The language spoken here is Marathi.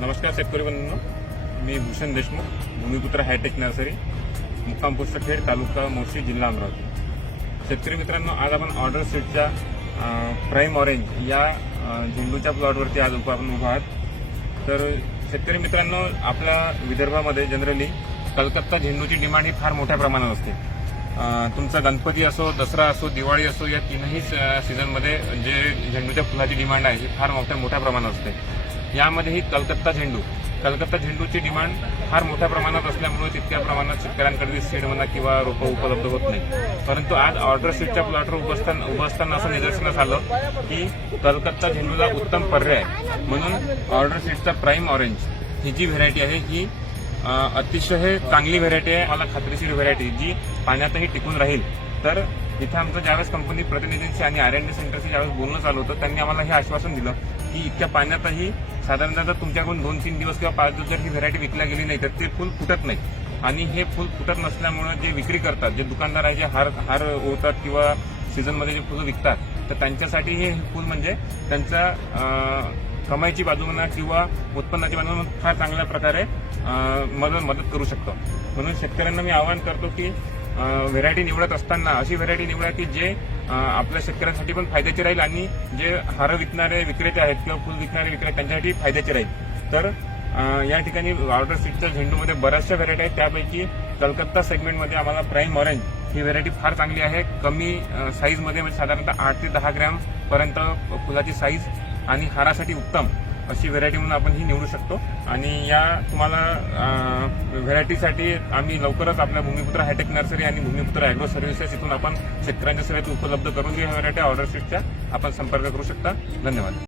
नमस्कार शेतकरी बंधूंनो मी Bhushan Deshmukh Bhumiputra hi tech nursery मुक्काम पोस्ट खेड तालुका मोर्शी जिल्हा अमरावती. शेतकरी मित्रांनो आज आपण ऑर्डर सीटच्या प्राईम ऑरेंज या झेंडूच्या प्लॉटवरती आज उभा आपण उभा आहात. तर शेतकरी मित्रांनो आपल्या विदर्भामध्ये जनरली कलकत्ता झेंडूची डिमांड ही फार मोठ्या प्रमाणात असते. तुमचा गणपती असो दसरा असो दिवाळी असो या तीनही सीझनमध्ये जे झेंडूच्या फुलाची डिमांड आहे ही फार मोठ्या मोठ्या प्रमाणात असते. यामध्येही कलकत्ता झेंडू. कलकत्ता झेंडूची डिमांड फार मोठ्या प्रमाणात असल्यामुळे तितक्या प्रमाणात शेतकऱ्यांकडे सीड म्हणा किंवा रोपं उपलब्ध होत नाही. परंतु आज ऑर्डर सीटच्या प्लॉटवर उभं असताना उभं असताना असं निदर्शनास आलं की कलकत्ता झेंडूला उत्तम पर्याय म्हणून ऑर्डर सीटचा प्राईम ऑरेंज ही जी व्हेरायटी आहे ही अतिशय चांगली व्हेरायटी आहे. मला खात्रीशीर व्हेरायटी जी पाण्यातही टिकून राहील. तर इथं आमचं ज्यावेळेस कंपनी प्रतिनिधींशी आणि आर एन डी सेंटरशी ज्यावेळेस बोलणं चालू होतं त्यांनी आम्हाला हे आश्वासन दिलं की इतक्या पाण्यातही साधारणतः जर तुमच्याकडून दोन तीन दिवस किंवा पाच दिवस जर ही व्हेरायटी विकल्या गेली नाही तर ते फुल फुटत नाही. आणि हे फुल फुटत नसल्यामुळे जे विक्री करतात जे दुकानदार आहे जे हार हार ओवतात किंवा सीझनमध्ये जे फुलं विकतात तर त्यांच्यासाठी हे फुल म्हणजे त्यांचा कमाईची बाजू म्हणा किंवा उत्पन्नाची बाजू म्हणून फार चांगल्या प्रकारे मदत मदत करू शकतो. म्हणून शेतकऱ्यांना मी आवाहन करतो की व्हेरायटी निवडत असताना अशी व्हेरायटी निवडा की जे आपल्या शेतकऱ्यांसाठी पण फायद्याचे राहील आणि जे हार विकणारे विक्रेते आहेत किंवा फुल विकणारे विक्रेते त्यांच्यासाठी फायद्याचे राहील. तर या ठिकाणी ऑर्डर सीटच्या झेंडूमध्ये बऱ्याचशा व्हेरायटी आहेत. त्यापैकी कलकत्ता सेगमेंटमध्ये आम्हाला प्राईम ऑरेंज ही व्हेरायटी फार चांगली आहे. कमी साईजमध्ये म्हणजे साधारणतः आठ ते दहा ग्रॅम पर्यंत फुलाची साईज आणि हारासाठी उत्तम. अशी व्हेरायटी म्हणून आपण ही निवडू शकतो. आणि या तुम्हाला व्हेरायटीसाठी आम्ही लवकरच आपल्या भूमिपुत्र हायटेक नर्सरी आणि भूमिपुत्र अॅग्रो सर्व्हिसेस इथून आपण शेतकऱ्यांच्या सेवेत उपलब्ध करून या व्हेरायटी ऑर्डर सीटच्या आपण संपर्क करू शकता. धन्यवाद.